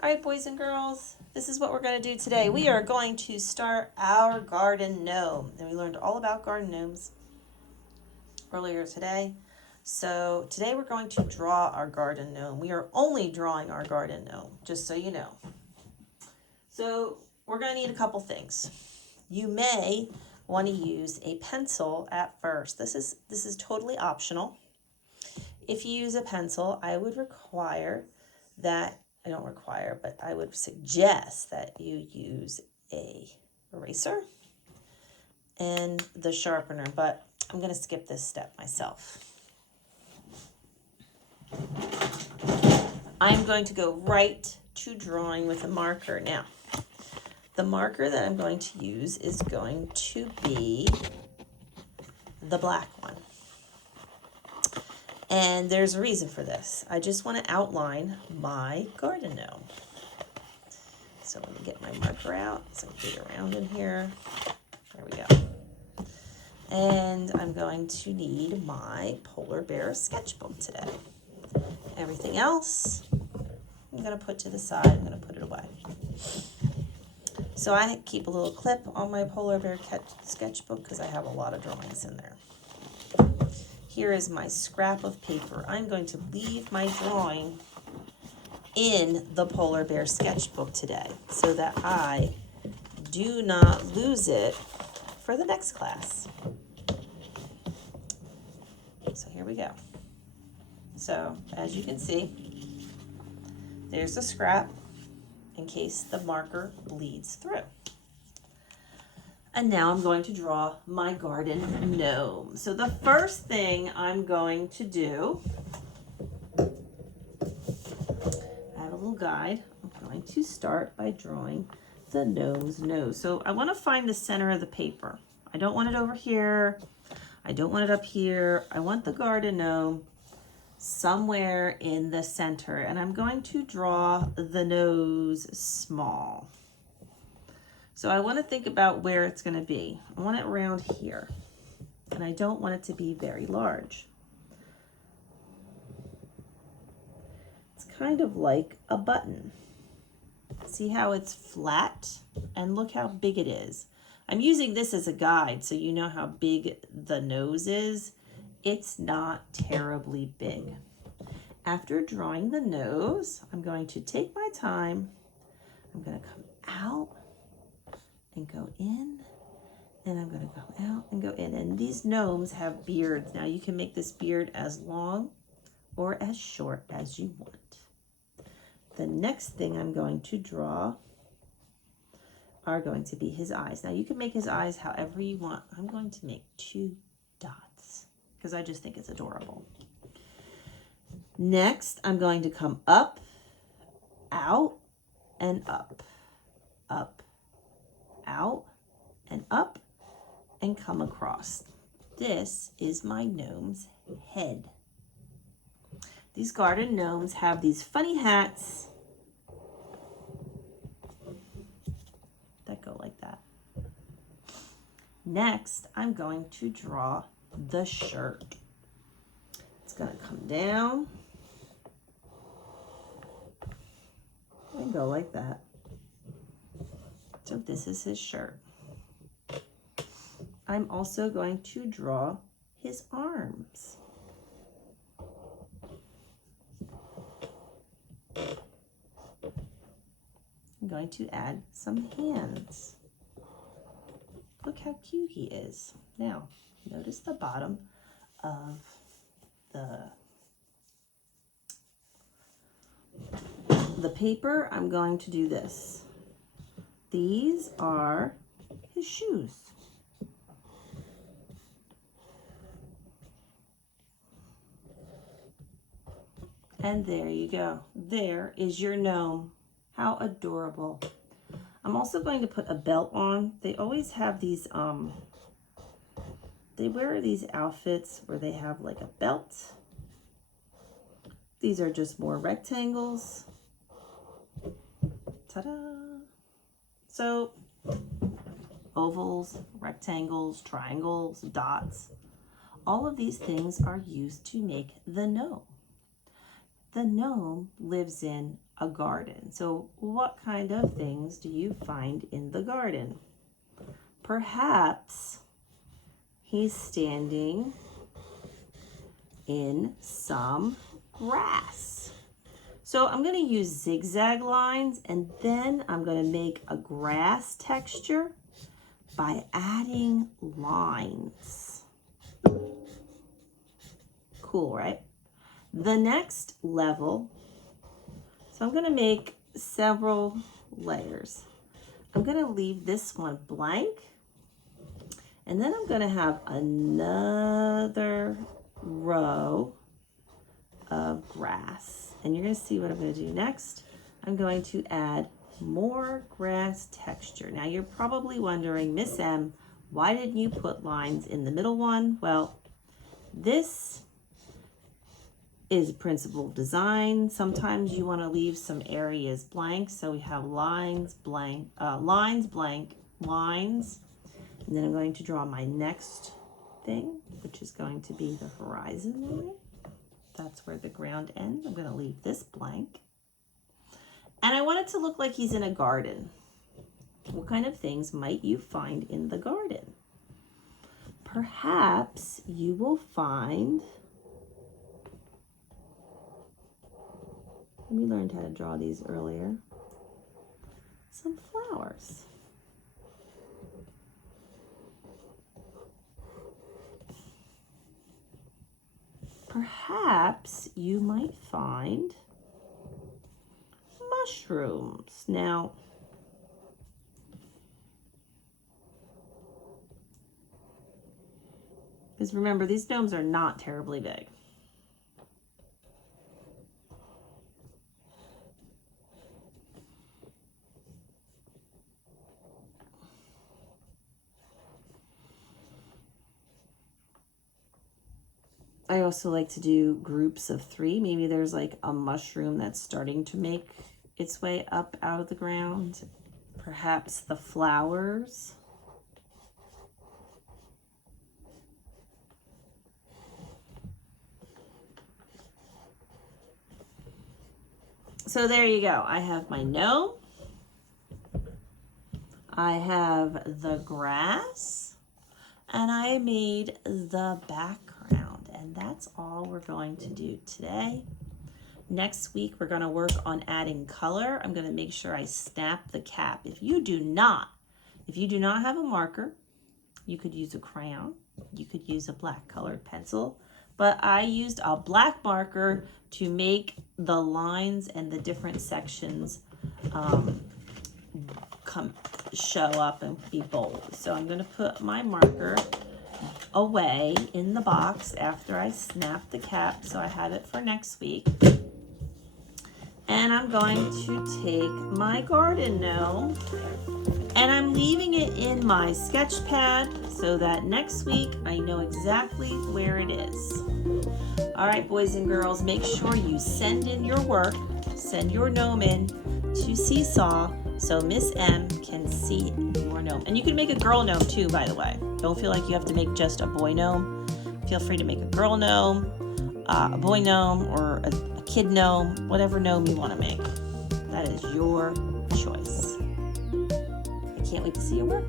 All right, boys and girls, this is what we're going to do today. We are going to start our garden gnome. And we learned all about garden gnomes earlier today. So today we're going to draw our garden gnome. We are only drawing our garden gnome, just so you know. So we're going to need a couple things. You may want to use a pencil at first. This is totally optional. If you use a pencil, I would require that I don't require, but I would suggest that you use a eraser and the sharpener, but I'm going to skip this step myself. I'm going to go right to drawing with a marker. Now, the marker that I'm going to use is going to be the black one. And there's a reason for this. I just want to outline my garden gnome. So let me get my marker out so I can dig around in here. There we go. And I'm going to need my polar bear sketchbook today. Everything else I'm going to put to the side. I'm going to put it away. So I keep a little clip on my polar bear sketchbook because I have a lot of drawings in there. Here is my scrap of paper. I'm going to leave my drawing in the polar bear sketchbook today so that I do not lose it for the next class. So here we go. So as you can see, there's a scrap in case the marker bleeds through. And now I'm going to draw my garden gnome. So the first thing I'm going to do, I have a little guide. I'm going to start by drawing the gnome's nose. So I want to find the center of the paper. I don't want it over here. I don't want it up here. I want the garden gnome somewhere in the center. And I'm going to draw the nose small. So I want to think about where it's going to be. I want it around here. And I don't want it to be very large. It's kind of like a button. See how it's flat? And look how big it is. I'm using this as a guide so you know how big the nose is. It's not terribly big. After drawing the nose, I'm going to take my time. I'm going to come out and go in, and I'm going to go out and go in. And these gnomes have beards. Now you can make this beard as long or as short as you want. The next thing I'm going to draw are going to be his eyes. Now you can make his eyes however you want. I'm going to make 2 dots because I just think it's adorable. Next, I'm going to come up, out, and up, up, out, and up, and come across. This is my gnome's head. These garden gnomes have these funny hats that go like that. Next, I'm going to draw the shirt. It's going to come down and go like that. So this is his shirt. I'm also going to draw his arms. I'm going to add some hands. Look how cute he is. Now, notice the bottom of the paper. I'm going to do this. These are his shoes. And there you go. There is your gnome. How adorable. I'm also going to put a belt on. They always have these, they wear these outfits where they have like a belt. These are just more rectangles. Ta-da! So, ovals, rectangles, triangles, dots, all of these things are used to make the gnome. The gnome lives in a garden. So what kind of things do you find in the garden? Perhaps he's standing in some grass. So I'm going to use zigzag lines, and then I'm going to make a grass texture by adding lines. Cool, right? The next level, so I'm going to make several layers. I'm going to leave this one blank, and then I'm going to have another row of grass. And you're going to see what I'm going to do next. I'm going to add more grass texture. Now you're probably wondering, Miss M, why didn't you put lines in the middle one? Well, this is a principle of design. Sometimes you want to leave some areas blank. So we have lines, blank, lines, blank, lines. And then I'm going to draw my next thing, which is going to be the horizon line. That's where the ground ends. I'm going to leave this blank. And I want it to look like he's in a garden. What kind of things might you find in the garden? Perhaps you will find, we learned how to draw these earlier, some flowers. Perhaps you might find mushrooms. Now, because remember, these gnomes are not terribly big. I also like to do groups of 3. Maybe there's like a mushroom that's starting to make its way up out of the ground. Perhaps the flowers. So there you go. I have my gnome. I have the grass. And I made the background. And that's all we're going to do today. Next week, we're going to work on adding color. I'm going to make sure I snap the cap. If you do not have a marker, you could use a crayon. You could use a black colored pencil. But I used a black marker to make the lines and the different sections show up and be bold. So I'm going to put my marker away in the box after I snap the cap, so I have it for next week. And I'm going to take my garden gnome and I'm leaving it in my sketch pad so that next week I know exactly where it is. All right, boys and girls, make sure you send in your work, send your gnome in to Seesaw so Miss M can see your gnome. And you can make a girl gnome too, by the way. Don't feel like you have to make just a boy gnome. Feel free to make a girl gnome, a boy gnome, or a kid gnome, whatever gnome you want to make. That is your choice. I can't wait to see your work.